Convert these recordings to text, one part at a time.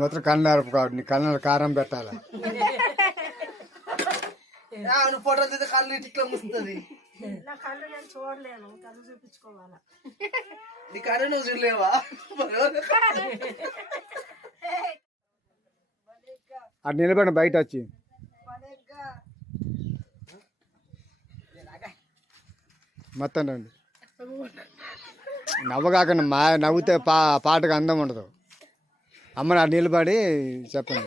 మాత్రం కళ్ళు కాదు, నీ కళ్ళు కారం పెట్టాలి. ఫోటో తీస్తే కళ్ళు ఇట్లా ముస్తుంది. నా కళ్ళు నేను చూడలేను, కళ్ళు చూపించుకోవాలా. నీ కళ్ళు నువ్వు చూడలేవా? అటు నిలబడి బయట వచ్చి మొత్తం రండి. నవ్వగాకండి, నవ్వుతే పాటకు అందం ఉండదు. అమ్మ అటు నిలబడి చెప్పండి.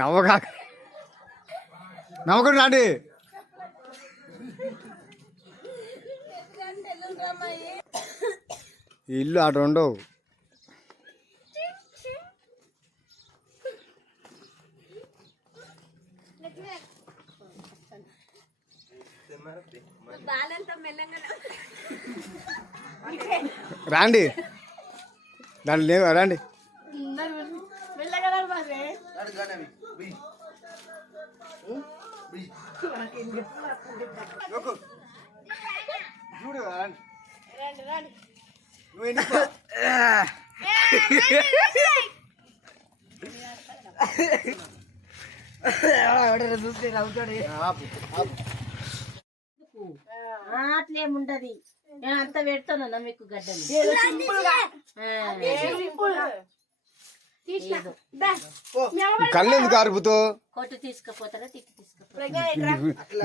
నవ్వగాక నవ్వకండి రాండి. ఇల్లు అటు ఉండవు. రాండి, దాంట్లో లేవు. రండి. చూడు అట్లేముంటది. నేను అంత పెడతానన్నా మీకు గడ్డలు. కళ్ళు ఎందుకు అరుపుతో? కొట్టు తీసుకుపోతారా, తిట్టి తీసుకుపోతారా?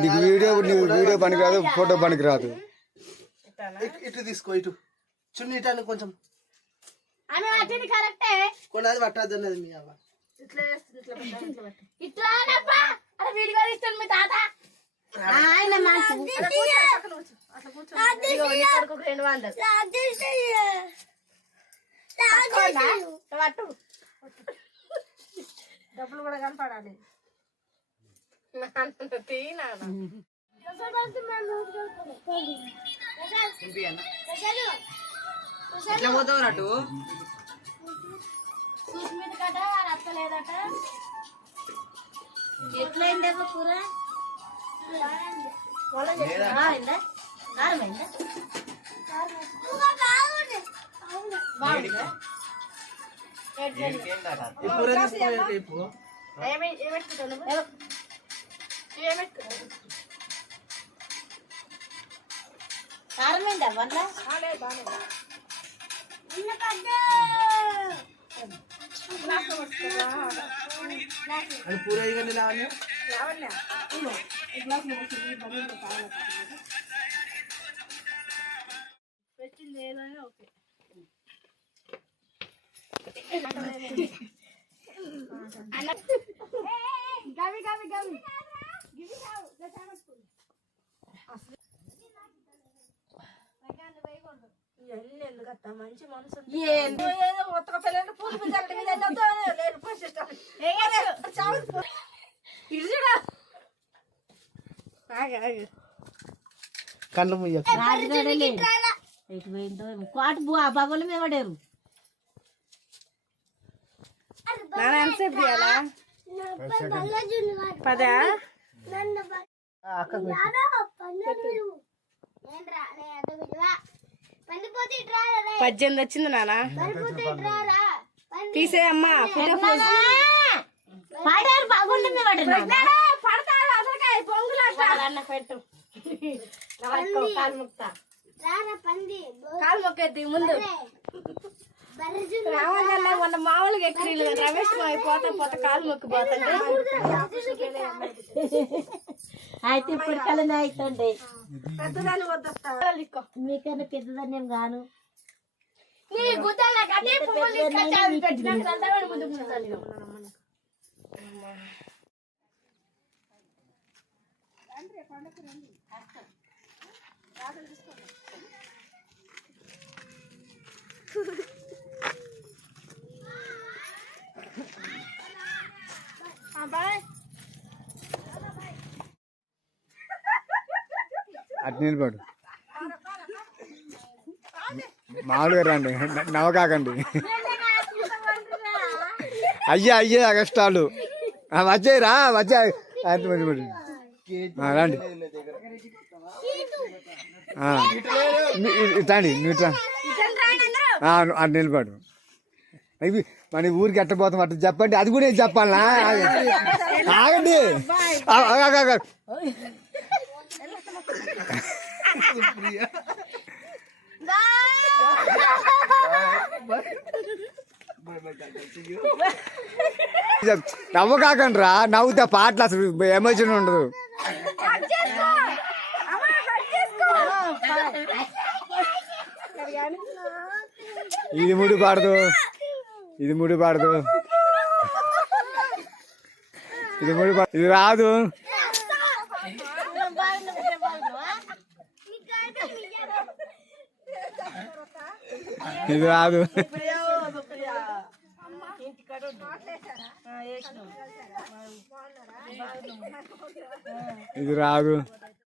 నీకు వీడియో పనికి రాదు, ఫోటో పనికి రాదు. ఇటు తీసుకో, ఇటు చున్నీ ఇటు కొంచెం కరెక్టే. కొన్నది పట్టద్దు అన్నది మీ అవ్వ. డబ్బులు కూడా కనపడాలి. ఎట్లా పోతావు అటు? ఎట్లయిందా కూర? కారమైందా వల్ల? పూరయ్య లావణ్య పెట్టింది ఏదైనా ఓకే. గవి గవి గవి ఇవన్నీ ఎందుకత్తా, మంచి మనసు. ఒక్క పిల్లలు పూలు కళ్ళు ముయ్య. ఎటు పోయిందో కోట బాబుల మీద పడారు. పదా పద్దెనిమిది వచ్చింది నాన్న. తీసేయమ్మా. పడారు బాగుండి మీద పడతారు అసలు పొంగులు పెట్టు. కాలు మొక్కేది ముందు. మొన్న మామూలుగా ఎక్కడి రమేష్ పోతా కాలు మొక్కిపోతాండి. అయితే ఇప్పుడు కలనే అవుతుండే. పెద్దదాన్ని వద్దా మీకన్నా పెద్దదాన్ని ఏం గాను. అటు నిలబడు. మామూలుగా రండి, నవ్వకాకండి. అయ్యే కష్టాలు వచ్చాయిరా వచ్చా రండి రండి నువ్వు అటు నిలబడు అవి మన ఊరికి ఎట్టబోతాం అట్లా చెప్పండి అది కూడా చెప్పాలా ఆగండి నవ్వకాకండి రా నవ్వుతా పాటలు అసలు ఎమోషన్ ఉండదు ఇది ముడి పాడదు ఇది ముడి పాడదు ఇది రాదు ఇది రాదు ఇది రాదు